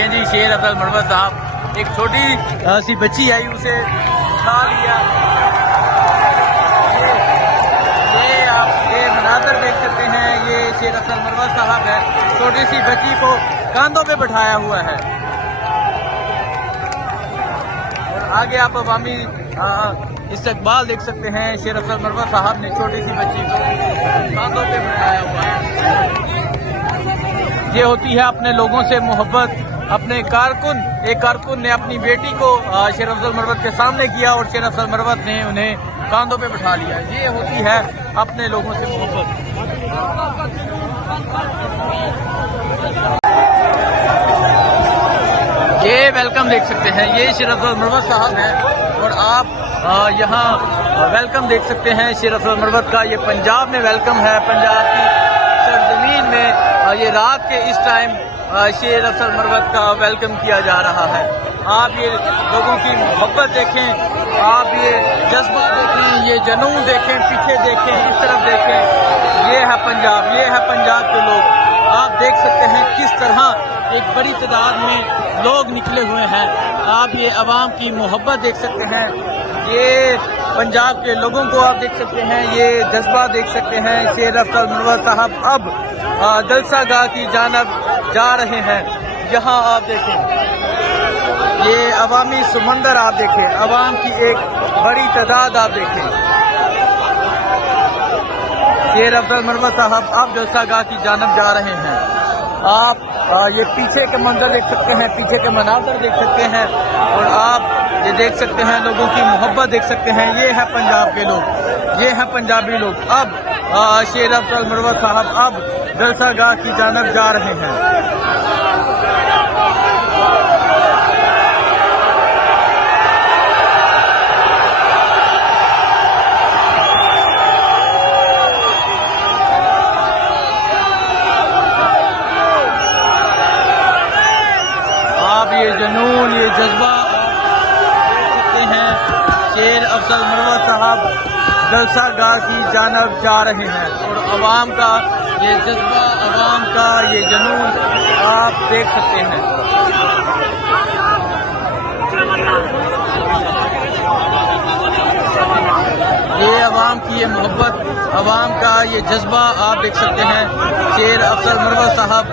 देखें जी, शेर अफजल मरवत साहब, एक छोटी सी बच्ची आई, उसे उठा लिया। ये आप ये मनाजर देख सकते हैं, ये शेर अफजल मरवत साहब है, छोटी सी बच्ची को कांधों पे बैठाया हुआ है। और आगे आप अवामी इस्तकबाल देख सकते हैं, शेर अफजल मरवत साहब ने छोटी सी बच्ची को कांधों पे बैठाया हुआ है। ये होती है अपने लोगों से मोहब्बत। अपने एक कारकुन ने अपनी बेटी को शेर अफजल मरवत के सामने किया और शेर अफजल मरवत ने उन्हें कांधों पे बैठा लिया। ये होती है अपने लोगों से मोहब्बत। ये वेलकम देख सकते हैं, ये शेर अफजल मरवत साहब हैं और आप यहाँ वेलकम देख सकते हैं शेर अफजल मरवत का। ये पंजाब में वेलकम है, पंजाब की सरजमीन में ये रात के इस टाइम शेर अफजल मरवत का वेलकम किया जा रहा है। आप ये लोगों की मोहब्बत देखें, आप ये जज्बा देखें, ये जुनून देखें, पीछे देखें, इस तरफ देखें। ये है पंजाब, ये है पंजाब के लोग। आप देख सकते हैं किस तरह एक बड़ी तादाद में लोग निकले हुए हैं। आप ये अवाम की मोहब्बत देख सकते हैं, ये पंजाब के लोगों को आप देख सकते हैं, ये जज्बा देख सकते हैं। शेर अफजल मरवत साहब अब जलसा गाह की जानब जा रहे हैं। यहाँ आप देखें, ये अवामी समंदर आप देखें, अवाम की एक बड़ी तादाद आप देखें। शेर अफजल मरवत साहब अब जलसा गाह की जानब जा रहे हैं। आप ये पीछे के मंजर देख सकते हैं, पीछे के मनाजर देख सकते हैं और आप ये देख सकते हैं, लोगों की मोहब्बत देख सकते हैं। ये है पंजाब के लोग, ये है पंजाबी लोग। अब शेर अफजल मरवत साहब अब जलसा गाह की जानब जा रहे हैं। आप ये जुनून, ये जज्बा देख सकते हैं। शेर अफजल मरवत साहब जलसा गाह की जानब जा रहे हैं और अवाम का ये जज्बा, अवाम का ये जुनून आप देख सकते हैं। ये अवाम की ये मोहब्बत, अवाम का ये जज्बा आप देख सकते हैं। शेर अफजल मरवत साहब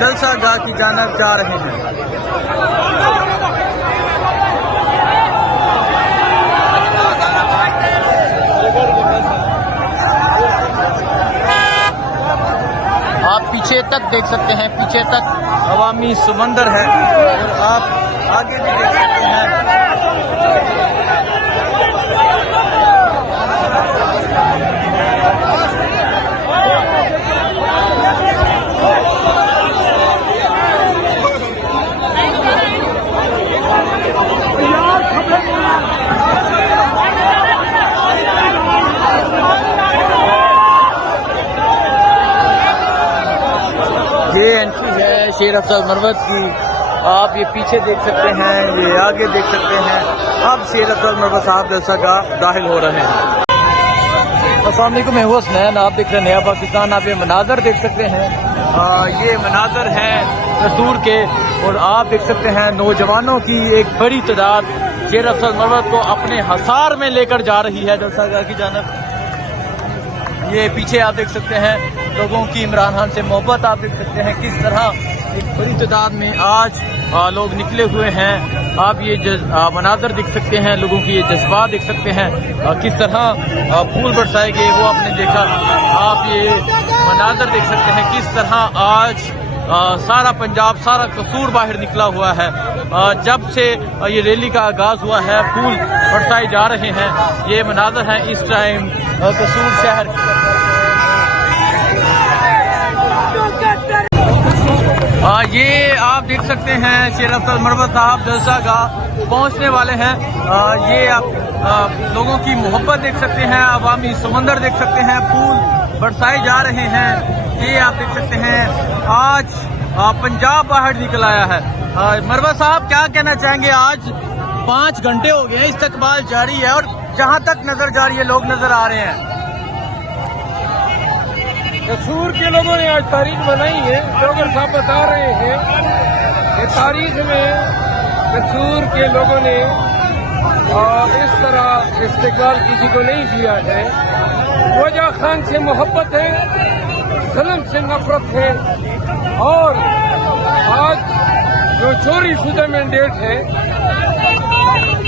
जलसा गाह की जानब जा रहे हैं। आप पीछे तक देख सकते हैं, पीछे तक अवामी समंदर है और आप आगे भी देख सकते हैं। ये एंट्री है शेर अफजल मरवत की। आप ये पीछे देख सकते हैं, ये आगे देख सकते हैं। अब शेर अफजल मरवत साहब जलसा गाह दाखिल हो रहे हैं। अस्सलाम वालेकुम, मैं हूं हसनैन, आप देख रहे हैं नया पाकिस्तान। आप ये मनाजर देख सकते हैं, ये मनाजर है रसूल के और आप देख सकते हैं नौजवानों की एक बड़ी तादाद शेर अफजल मरवत को अपने हसार में लेकर जा रही है जलसा गाह की जानब। ये पीछे आप देख सकते हैं लोगों की इमरान खान से मोहब्बत आप देख सकते हैं, किस तरह एक बड़ी तादाद में आज लोग निकले हुए हैं। आप ये मनाजर देख सकते हैं, लोगों की ये जज्बा देख सकते हैं, किस तरह फूल बरसाए गए वो आपने देखा। आप ये मनाजर देख सकते हैं, किस तरह आज सारा पंजाब, सारा कसूर बाहर निकला हुआ है। जब से ये रैली का आगाज हुआ है, फूल बरसाए जा रहे हैं। ये मनाजर हैं इस टाइम कसूर शहर। ये आप देख सकते हैं शेर अफजल मरवत साहब जलसा गाह पहुंचने वाले हैं। ये आप लोगों की मोहब्बत देख सकते हैं, अवामी समंदर देख सकते हैं, फूल बरसाए जा रहे हैं। ये आप देख सकते हैं आज पंजाब बाहर निकल आया है। मरवत साहब क्या कहना चाहेंगे? आज 5 घंटे हो गए, इस्तकबाल जारी है और जहां तक नजर जा रही है लोग नजर आ रहे हैं। कसूर के लोगों ने आज तारीख बनाई है, डॉक्टर साहब बता रहे हैं कि तारीख में कसूर के लोगों ने इस तरह इस्तेक़बाल किसी को नहीं दिया है। वजह खान से मोहब्बत है, जुल्म से नफरत है, और आज जो चोरी शुदा मैंडेट है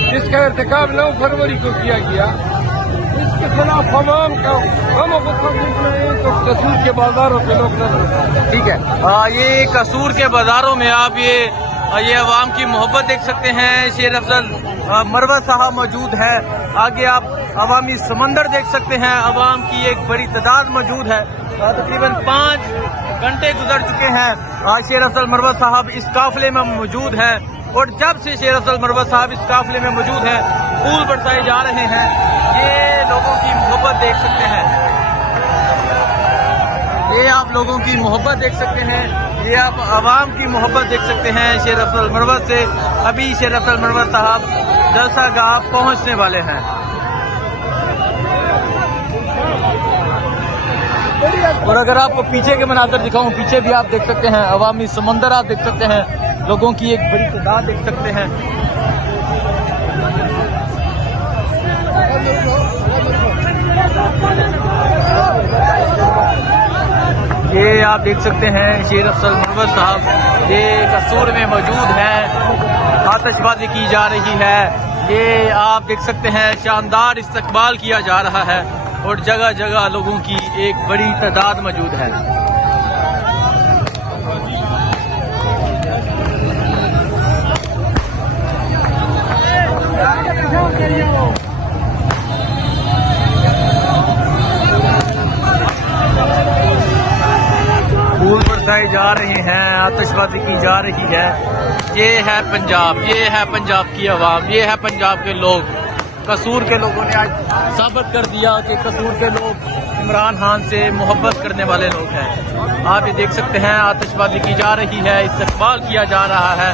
जिसका इर्तिकाब 9 फरवरी को किया गया, इसके खिलाफ अवाम का हम तो कसूर के बाजारों पे लोग नजर। ठीक है, ये कसूर के बाजारों में आप ये अवाम की मोहब्बत देख सकते हैं। शेर अफजल मरवत साहब मौजूद है। आगे आप अवामी समंदर देख सकते हैं। अवाम की एक बड़ी तादाद मौजूद है। तकरीबन 5 घंटे गुजर चुके हैं। शेर अफजल मरवत साहब इस काफिले में मौजूद है, और जब से शेर अफजल मरवत साहब इस काफिले में मौजूद है, फूल बरसाए जा रहे हैं। ये लोगों की मोहब्बत देख सकते हैं। ये आप लोगों की मोहब्बत देख सकते हैं। ये आप अवाम की मोहब्बत देख सकते हैं। शेर अफजल मरवत से अभी शेर अफजल मरवत साहब जलसा गाह पहुंचने वाले हैं। और अगर आपको पीछे के मनाजर दिखाऊं, पीछे भी आप देख सकते हैं अवामी समंदर आप देख सकते हैं। लोगों की एक बड़ी तादाद देख सकते हैं। ये आप देख सकते हैं शेर अफजल मरवत साहब ये कसूर में मौजूद हैं। आतिशबाजी की जा रही है। ये आप देख सकते हैं शानदार इस्तकबाल किया जा रहा है, और जगह जगह लोगों की एक बड़ी तादाद मौजूद है। फूल बरसाए जा रहे हैं, आतिशबाजी की जा रही है। ये है पंजाब, ये है पंजाब की आवाम, ये है पंजाब के लोग। कसूर के लोगों ने आज साबित कर दिया कि कसूर के लोग इमरान खान से मोहब्बत करने वाले लोग हैं। आप ये देख सकते हैं आतिशबाजी की जा रही है, इस्तकबाल किया जा रहा है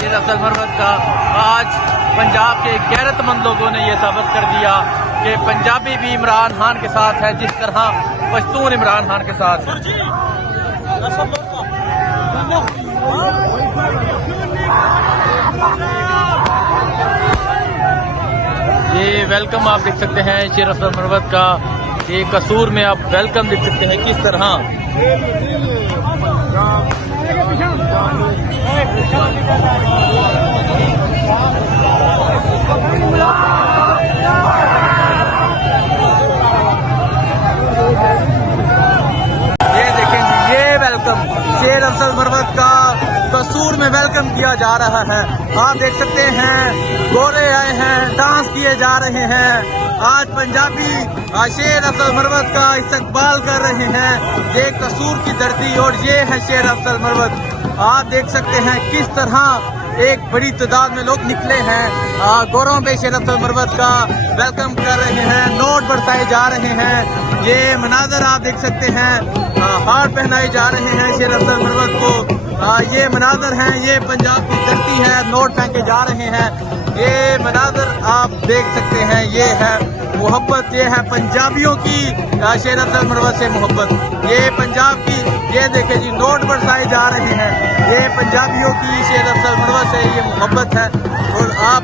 शेर अफजल मरवत का। आज पंजाब के गैरतमंद लोगों ने यह साबित कर दिया कि पंजाबी भी इमरान खान के साथ है, जिस तरह पश्तून इमरान खान के साथ है। ये वेलकम आप देख सकते हैं शेर अफजल मरवत का। ये कसूर में आप वेलकम देख सकते हैं किस तरह। ये देखेंगे, ये वेलकम शेर अफजल मरवत का कसूर में वेलकम किया जा रहा है। आप देख सकते हैं गोरे आए हैं, डांस किए जा रहे हैं। आज पंजाबी शेर अफजल मरवत का इस्तकबाल कर रहे हैं। ये कसूर की धरती और ये है शेर अफजल मरवत। आप देख सकते हैं किस तरह एक बड़ी तादाद में लोग निकले हैं। गोरों पे शेर अफजल मरवत का वेलकम कर रहे हैं, नोट बरसाए जा रहे हैं। ये मनाजर आप देख सकते हैं, हार पहनाए जा रहे हैं शेर अफजल मरवत को। ये मनाजर हैं, ये पंजाब की धरती है, नोट फेंके जा रहे हैं। ये मनाजर आप देख सकते हैं, ये है मोहब्बत, ये है पंजाबियों की शेर अफजल मरवत से मोहब्बत। ये पंजाब की, ये देखे जी नोट बरसाए जा रहे हैं। ये पंजाबियों की शेर अफजल मरवत से ये मोहब्बत है। और आप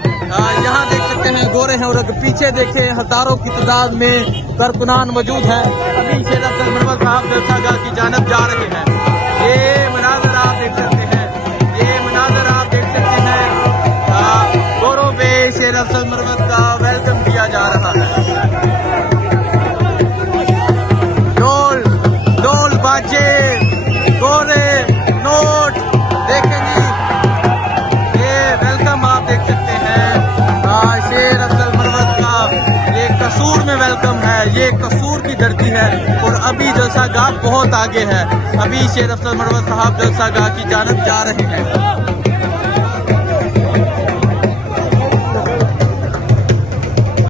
यहाँ देख सकते हैं गोरे हैं, और अगर पीछे देखें हजारों की तादाद में कारकुनान मौजूद हैं। अभी शेर अफजल मरवत साहब जलसागाह की जानब जा रहे हैं। ये मनाजर आप देख सकते हैं, ये मनाजर आप देख सकते हैं। गोरों पे शेर अफजल मरवत का वेलकम किया जा रहा है। ढोल ढोल बाजे, गोरे, नोट देखें जी, ये वेलकम आप देख सकते हैं शेर अफजल मरवत का। ये कसूर में वेलकम है, ये कसूर की धरती है, और अभी जलसा गाह बहुत आगे है। अभी शेर अफजल मरवत साहब जलसा गाह की जानब जा रहे हैं।